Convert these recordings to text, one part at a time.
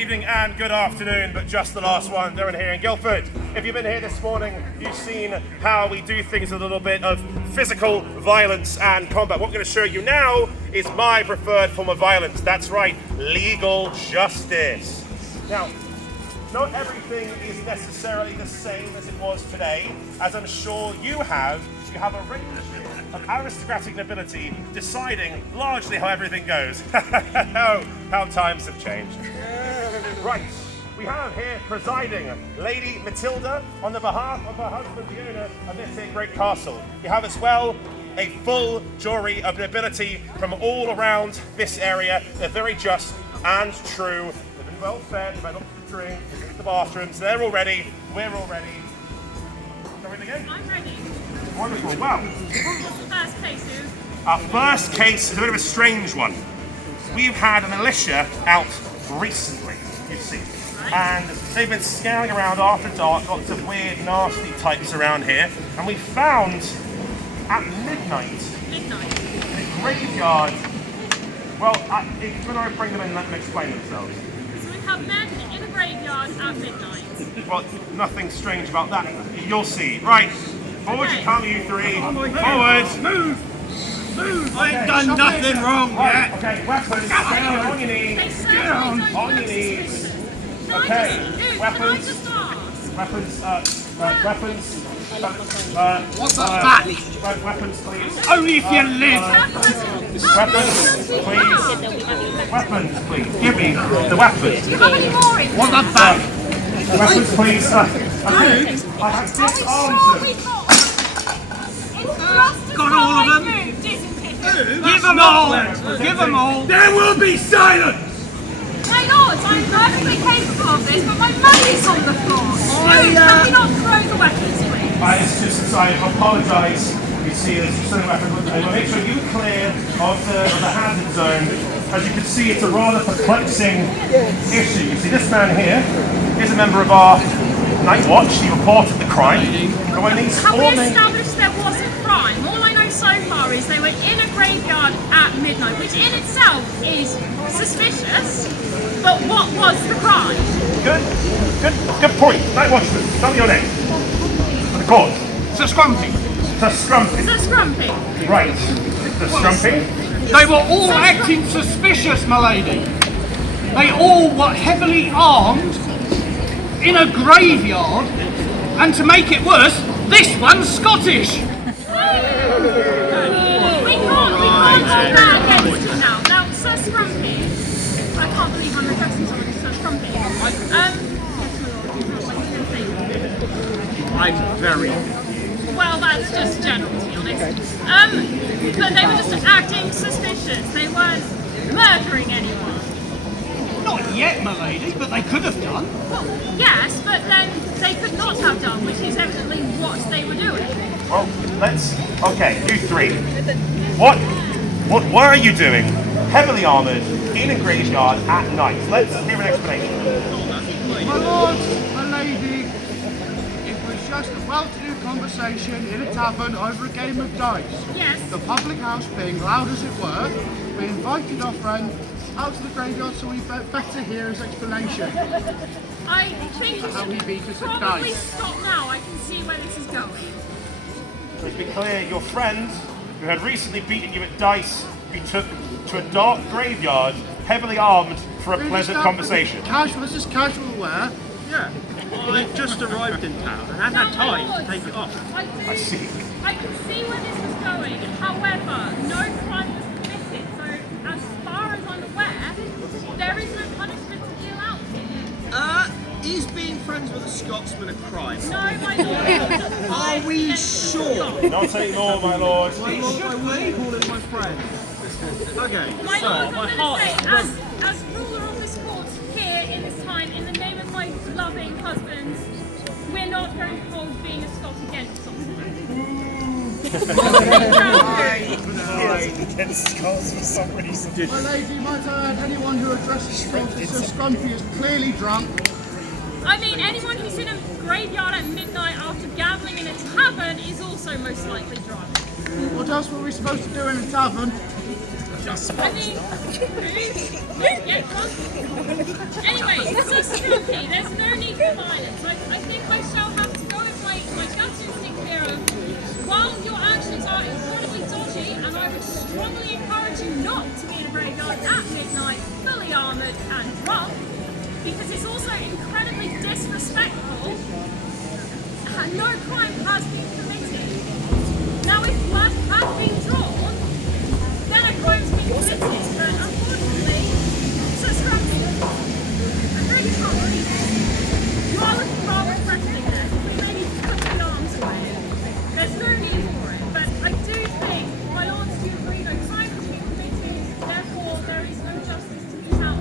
evening and good afternoon, but just the last one down here in Guildford. If you've been here this morning, you've seen how we do things with a little bit of physical violence and combat. What I'm going to show you now is my preferred form of violence. That's right, legal justice. Now, not everything is necessarily the same as it was today. As I'm sure you have a range of aristocratic nobility deciding largely how everything goes. How times have changed. Right, we have here presiding Lady Matilda on the behalf of her husband, the owner of this here great castle. You have as well a full jury of nobility from all around this area. They're very just and true. They've been well fed, they've had lots to drink, they've been to the bathrooms. They're all ready, we're all ready. Shall we begin? I'm ready. Wonderful, wow. What's the first case, Sue? Our first case is a bit of a strange one. We've had a militia out recently, you see, and they've been scouring around after dark, lots of weird, nasty types around here, and we found at midnight in a graveyard. Well, when I bring them in, let them explain themselves. So we have men in a graveyard at midnight. Well, nothing strange about that. You'll see. Right, forward you come, you three. Forward. Move! I ain't done nothing wrong yet. Okay, weapons down on your knees. They certainly don't On your look knees. suspicious. Can Okay, I just weapons. ask? Weapons, weapons. What's up, that? Weapons, please. Only if you live. Weapons, please. Weapons, please. Give me the weapons. Do you have any more in What's there? up, that? Weapons, please. I have disarmed them. Got all of them? Moved, isn't it? Give them all! Give them all! There will be silence! My lord, I'm perfectly capable of this, but my money's on the floor. Can we not throw the weapons, please? It's just, I apologise. You see, there's some weapons. I will make sure you clear of the hazard zone. As you can see, it's a rather perplexing issue. You see, this man here is a member of our Night Watch. He reported the crime. But when these Have we four men... established there was a crime? All I know so far is they were in a graveyard at midnight, which in itself is suspicious. But what was the crime? Good point. Night Watchman, tell me your name. For the court. Sir Scrumpy. Sir Scrumpy. Sir Scrumpy. Right. Sir Scrumpy. They were all acting suspicious, my lady. They all were heavily armed in a graveyard, and to make it worse, this one's Scottish. We can't hold that against you now. Now, Sir Scrumpy, I can't believe I'm addressing someone as Sir Scrumpy. Yes, my lord. I'm very... Well, that's just general, to be honest. But they were just acting suspicious. They weren't murdering anyone. Not yet, my lady, but they could have done. Well, yes, but then they could not have done, which is evidently what they were doing. Well, let's... Okay, you three. What are you doing? Heavily armoured, in a graveyard at night. Let's hear an explanation. My lord, my lady, it was just a well-to-do conversation in a tavern over a game of dice. Yes. The public house being loud as it were, we invited our friend out to the graveyard so we better hear his explanation. I think How he beat us at probably dice. stop now. I can see where this is going. Let's be clear, your friend, who had recently beaten you at dice, you took to a dark graveyard, heavily armed, for a pleasant conversation. Casual, this is casual wear. Yeah. Well, they've just arrived in town and hadn't had time to take it off. I see. I can see where this was going. However, no crime was committed. So, as far as I'm aware, there is no punishment to deal out here. Is being friends with a Scotsman a crime? No, my lord. Are we sure? Not anymore, my lord. My lord, I will call him my friend. Okay, My so lord, my I'm heart going is to say, as ruler of this court here in this time, in the name of my loving husband, we're not going to hold being a Scot against someone. My lady, might I add, anyone who addresses Sir Scrumpy is clearly drunk. I mean, anyone who's in a graveyard at midnight after gambling in a tavern is also most likely drunk. What else were we supposed to do in a tavern? I mean, yeah, drunk. Anyway, Sir Scrumpy, there's no need for violence. I think I shall have to go with my gut instinct here of, while your actions are incredibly dodgy, and I would strongly encourage you not to be in a graveyard at midnight, fully armoured and drunk, because it's also incredibly disrespectful, and no crime has been committed. Now, if blood had been drawn, then a crime's been committed, but unfortunately, Sir Scrumpy, I really can't believe it. You are looking rather threatening there. We may need to put the arms away. There's no need for it, but I do think, my lords, do you agree no crime has been committed, therefore there is no justice to be found?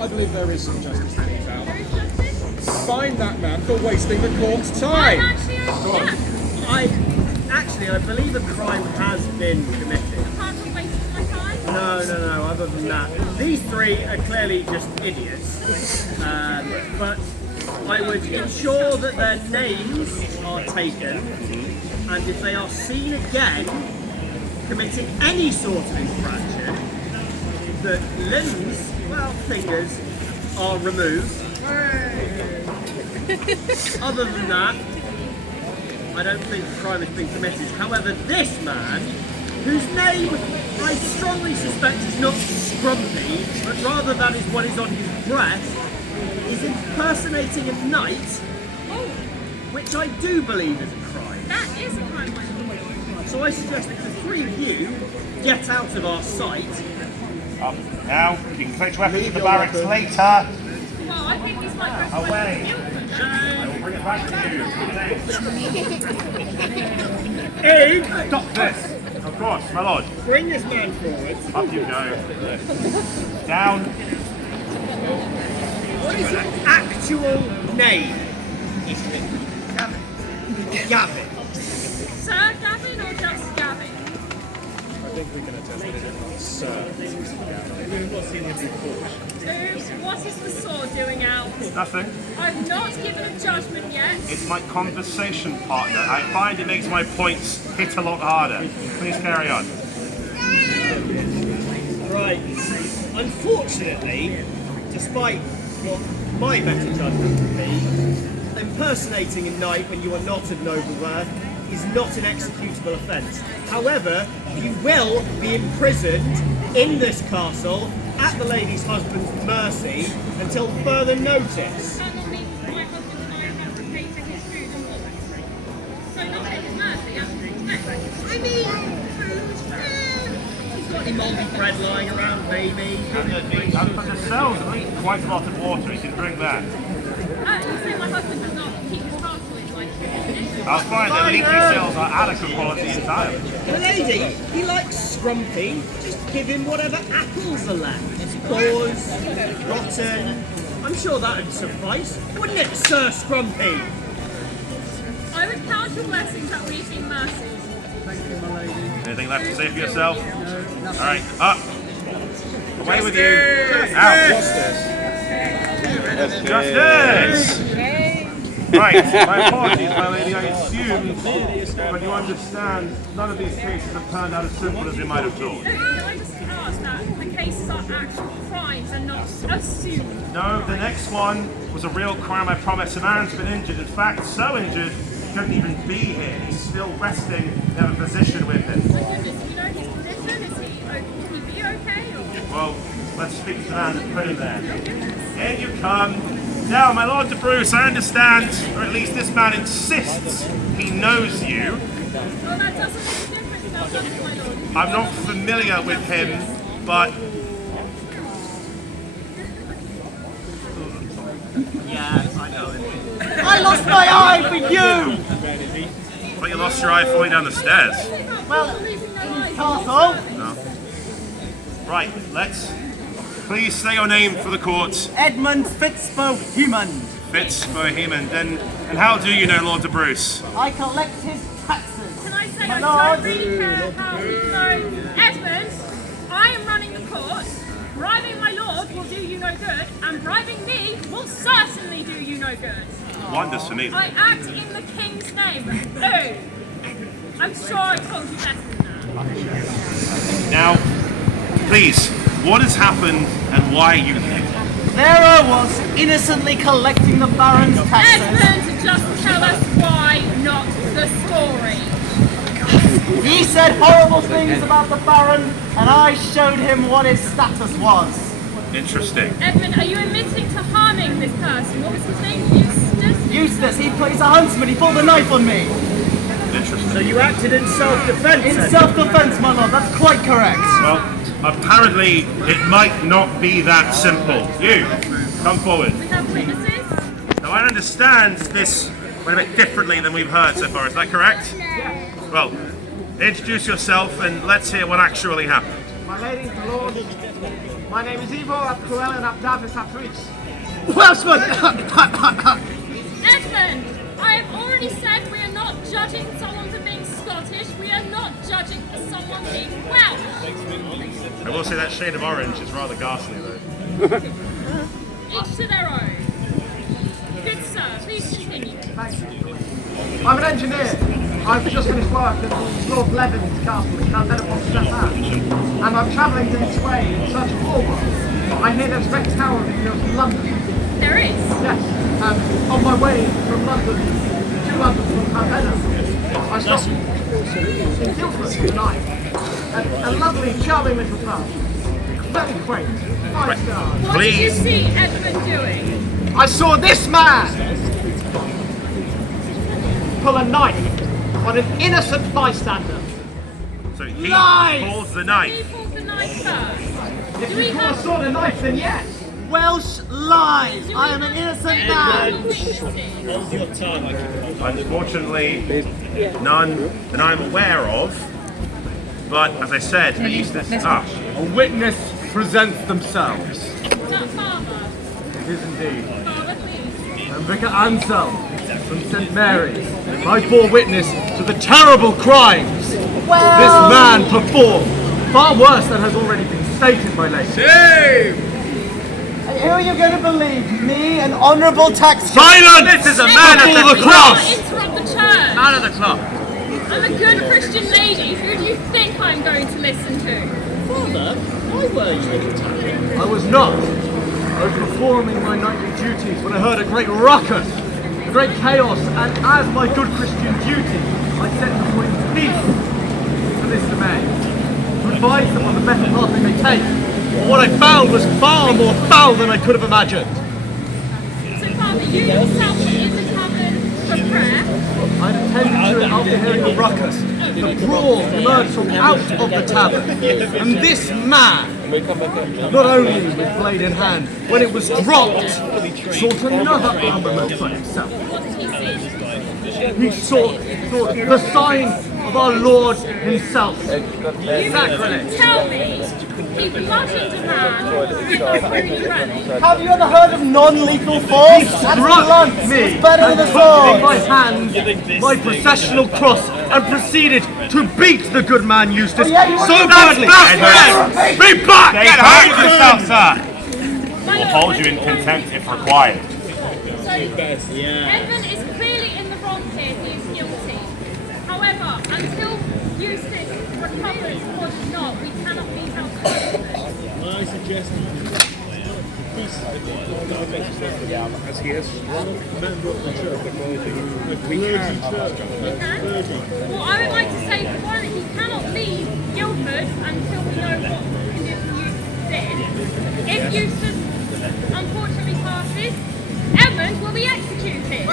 I believe there is some justice to be found. There is justice? Find that man for wasting the court's I'm time. actually yeah. I believe a crime has been committed. Apart from wasting my time? No, other than that. These three are clearly just idiots. But I would ensure that their names are taken, and if they are seen again committing any sort of infraction, that limbs, well, fingers, are removed. Other than that, I don't think a crime has been committed. However, this man, whose name I strongly suspect is not Scrumpy, but rather that is what is on his breast, is impersonating a knight, which I do believe is a crime. That is a crime, my lord. So I suggest that the three of you get out of our sight. Up now. You can fetch weapons to the barracks later. Well, I think this might go Away. Guildford. Bring it back to you. Abe, Stop this. Of course, my lord. bring this man forward. Up you go. Down. What is his actual name? Gavin. Sir Gavin or just Gavin? What is the sword doing out? Nothing. I've not given a judgment yet. It's my conversation partner. I find it makes my points hit a lot harder. Please carry on. Right. Unfortunately, despite what my better judgment would be, impersonating a knight when you are not of noble birth is not an executable offence. However, you will be imprisoned in this castle at the lady's husband's mercy until further notice. That not mean my husband and I have to pay for his food and water. So not at his mercy, I mean, He's got any mouldy bread lying around, maybe. Under the cells, at least quite a lot of water. You can drink that. you say my husband does not keep his castle in like condition. I'll find that leaky cells are adequate quality entirely. The lady, he likes Scrumpy. Just give him whatever apples are left. Paws, rotten. I'm sure that would suffice, wouldn't it, Sir Scrumpy? I would count your blessings that we've been mercies. Anything left to say for yourself? Alright, up. Away with you. Out. Justice! Right, my apologies, my lady. I assumed, but you understand, none of these cases have turned out as simple as you might have thought. No, I just asked that the cases are actual crimes and not assumed. No, the next one was a real crime, I promise. A man's been injured. In fact, so injured, he couldn't even be here. He's still resting in a physician with him. My goodness, do you know his condition? Can he be okay? Or? Well, let's speak to the man that put him there. In you come. Now, my Lord de Bruce, I understand, or at least this man insists he knows you. Well, that doesn't make a difference now, does it, my lord? I'm not familiar with him, but Yes, I know him. I lost my eye for you! but you lost your eye falling down the stairs. Well, Losing their eyes. castle, Right, let's please say your name for the court. Edmund Fitzbohemond. Fitzbohemond. And how do you know Lord de Bruce? I collect his taxes. Can I say My I lord. don't really care how you know Edmund? I am running the court. Bribing my lord will do you no good, and bribing me will certainly do you no good. Wonders for me. I act in the king's name. Oh, I'm sure I told you better than that. Now, please, what has happened and why are you here? There I was, innocently collecting the Baron's taxes. Edmund, just tell us why, not the story. He said horrible things about the Baron, and I showed him what his status was. Interesting. Edmund, are you admitting to harming this person? What was his name? Eustace? Eustace, he's a huntsman, he pulled a knife on me. Interesting. So you acted in self-defense. In self-defense, my lord, that's quite correct. Well, apparently it might not be that simple. You, come forward. We have witnesses? Now I understand this went a bit differently than we've heard so far, is that correct? Well, introduce yourself and let's hear what actually happened. My lady, my lord, my name is Ivo Abkuel and Abdavis Apris. Welshman! Edmund, I have already said we are not judging someone for being Scottish. We are not judging for someone being Welsh. I will say that shade of orange is rather ghastly though. Each to their own. Good sir, please continue. I'm an engineer. I've just finished work at Lord Levin's castle in Llandudno, and I'm travelling this way in search of Orwell. I hear there's a great tower in London. There is. Yes, and on my way from London to London from Llandudno, I stopped in Guildford tonight. A lovely, charming little town. Very quaint. 5 stars. What did you see Edmund doing? I saw this man pull a knife on an innocent bystander. So he Lies! pulls the He knife. pulled the knife first. If Do we you call have a sword a knife, then yes. Welsh lies! do we I am an have innocent any man! witnesses? Unfortunately, none that I'm aware of. But as I said, Eustace. A witness presents themselves. Is that father? It is indeed. Father, please. I'm Vicar Anselm from St. Mary's. I bore witness to the terrible crimes this man performed. Far worse than has already been stated, my lady. Who are you going to believe? Me, an honourable tax... Silence! This is a man Edmund, before the do cross! not interrupt the church. Man of the clock. I'm a good Christian lady. Who do you think I'm going to listen to? Father, why were you attacking? I was not. I was performing my nightly duties when I heard a great ruckus, a great chaos, and as my good Christian duty, I set before you peace to this domain, to advise them on the better path they may take. But what I found was far more foul than I could have imagined. So, Father, you yourself were in the tavern for prayer. I had attended to it after hearing a ruckus. The brawl emerged from out of the tavern, and this man, not only with blade in hand, when it was dropped, sought another armament for himself. What did he see? He sought the sign of our Lord himself. Sacrilege. Tell me, he bludgeoned a man before he ran. Have you ever heard of non-lethal force? That's Struck blunt. me It's better and than a took in sword. my hand my processional cross and proceeded to beat the good man Eustace yeah, you so were- badly. Be back! Get back yourself, sir! My lord, Hold you in contempt if required. So, Edmund is clearly in the wrong here. He is guilty. However, until Eustace recovers or does not, we cannot be held accountable. I suggest as he is one member of the church, we can. Well, I would like to say before he cannot leave Guildford until we know what condition Eustace did. If Eustace unfortunately passes, Edmund will be executed.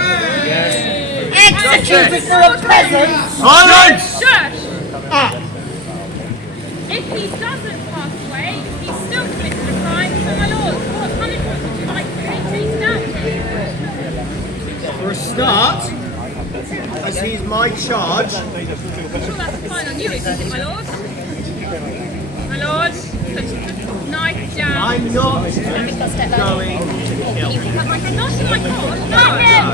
Executed for a peasant! Silence! Shush! If he doesn't pass away, he's still committed a crime. So, my lord, what punishment would you like to be taken out here? For a start, as he's my charge, I'm sure that's fine on you, isn't it, my lord? My lord, put your knife down. I'm not going to kill him. Not in my court. Not him!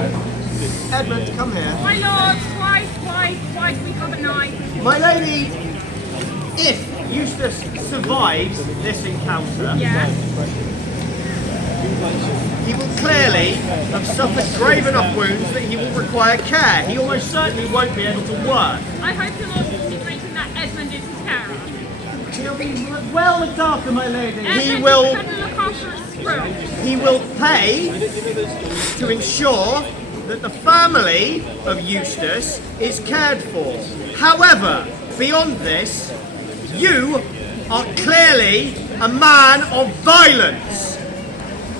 Edmund, come here. My lord, why do we have a knife? My lady, if Eustace survives this encounter, Yeah. he will clearly have suffered grave enough wounds that he will require care. He almost certainly won't be able to work. I hope your lord will be thinking that Edmund is his He'll be well looked after, my lady. Edmund will- can look after a squirrel. He will pay to ensure that the family of Eustace is cared for. However, beyond this, you are clearly a man of violence.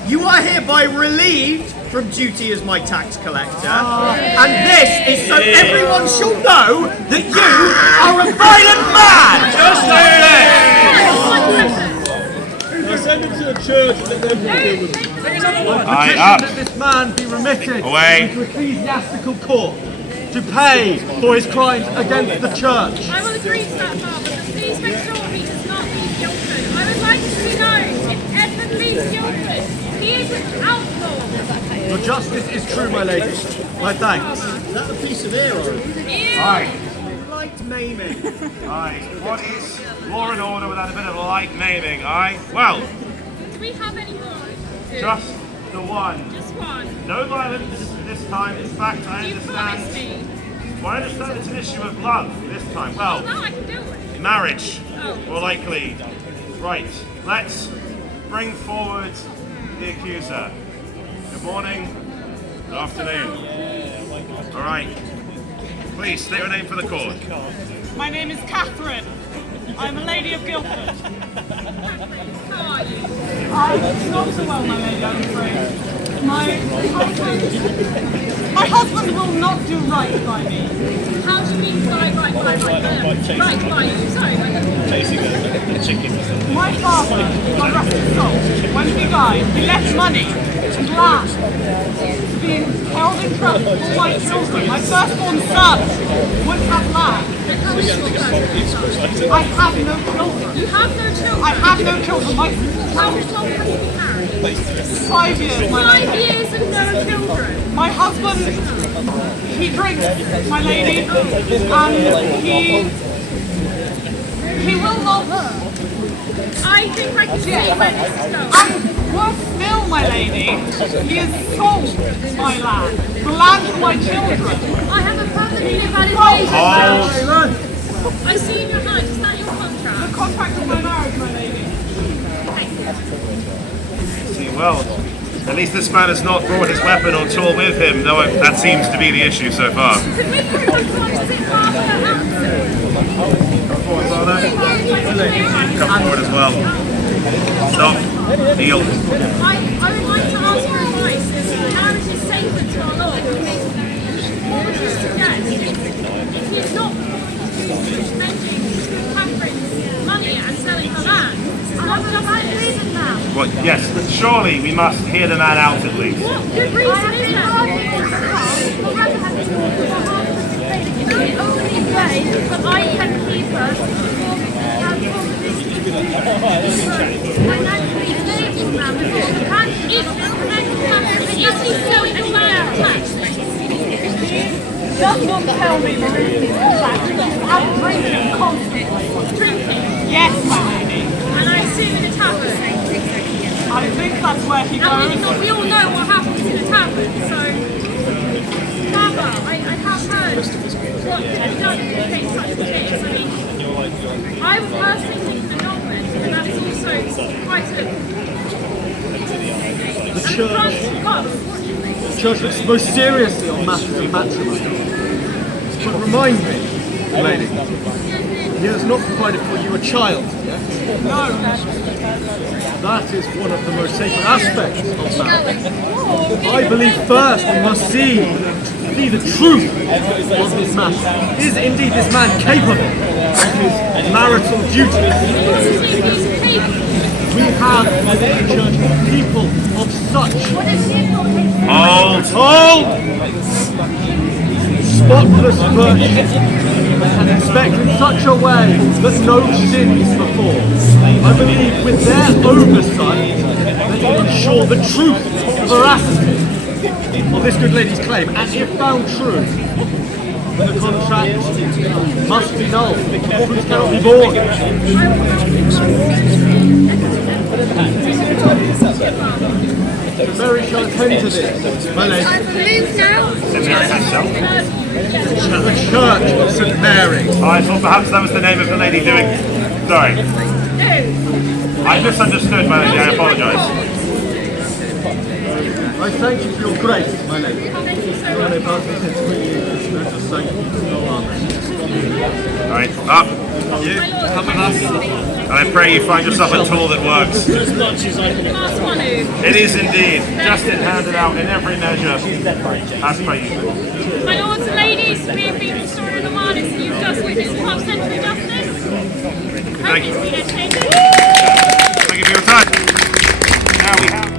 You are hereby relieved from duty as my tax collector, and this is so everyone shall know that you are a violent man! Just say it! I send him to the church and let them deal with him. Aye, up. That this man be remitted Away. into ecclesiastical court to pay for his crimes against the church. I will agree to that, Father, but please make sure he does not leave Guildford. I would like it to be known, if Edmund leaves Guildford, he is an outlaw. Your justice is true, my lady. My thanks. Is that a piece of air or? Aye. Light maiming. Aye. What is law and order without a bit of light maiming, aye? Well, Do we have any more? just the one. Just one. No violence this time. In fact, I Do you promise understand. me? Well, I understand it's an issue of love this time. Well, No, I can do it. marriage, Oh. more likely. Right, let's bring forward the accuser. Good morning, good afternoon. All right, please state your name for the court. My name is Catherine. I'm a lady of Guildford. How are you? I'm not so well, my lady, I'm afraid. My husband will not do right by me. How do you mean right by them? Right by you? Sorry, I don't My father, God rest his soul, when he died, he left money and land to be held in trust for my children. My firstborn son would have land. How is your first? I have no children. You have no children? I have no children. How long have you been married? 5 years, my lady. 5 years and no children? My husband, he drinks, my lady, and he will not. I think I can see where this is going. And worse still, my lady, he has sold my land, the land for my children. I have a perfectly valid reason. Hold. I see in your hand, is that your contract? The contract of my marriage, my lady. Thank you. See, well, at least this man has not brought his weapon or tool with him, though that seems to be the issue so far. Could we put my contract in after the house? Come forward, father. Come forward as well. Stop. Kneel. I would like to ask for advice. Marriage is sacred to our Lord. What would you suggest? If he is not spending Catherine's money and selling her land, what would I reason now? Well, yes, but surely we must hear the man out at least. What good reason is there? The only way that I can keep her financially stable now before she can't If he selling the land tax, Does not tell me the reason for that. I'm drinking constantly. drinking, Yes, my lady. and I assume in a tavern. I think that's where he Now, goes. we all know what happens in a tavern, so Father, I have heard what could be done in case such as this. I mean, I was personally thinking of Norman, and that is also quite a The church, God, the church looks most seriously on matters of matrimony. But remind me, lady, he has not provided for you a child yet. No. That is one of the most sacred aspects of marriage. I believe first we must see the truth of this matter. Is indeed this man capable of his marital duties? We have within the church people of such Hold. spotless virtue and inspect in such a way that no sins befall. I believe with their oversight they can ensure the truth, the veracity of this good lady's claim, and if found true, then the contract must be null. The truth cannot be borne. Mary shall attend to this, my lady. I believe now. St. Mary herself. The church of St. Mary. I thought perhaps that was the name of the lady doing Sorry. I misunderstood, my lady. I apologise. I thank you for your grace, my lady. Thank you so And I much. pass this testimony to the Spirit of Saint Amen. Alright, up. You. Come with us. And I pray you find yourself a tool that works. The last one who. It is indeed. Justin handed out in every measure. As per usual. My lords and ladies, we have been restored in the Martis, and you've just witnessed 12th century justice. Hope Thank you. it's been entertaining. Thank you for your time. Now we have.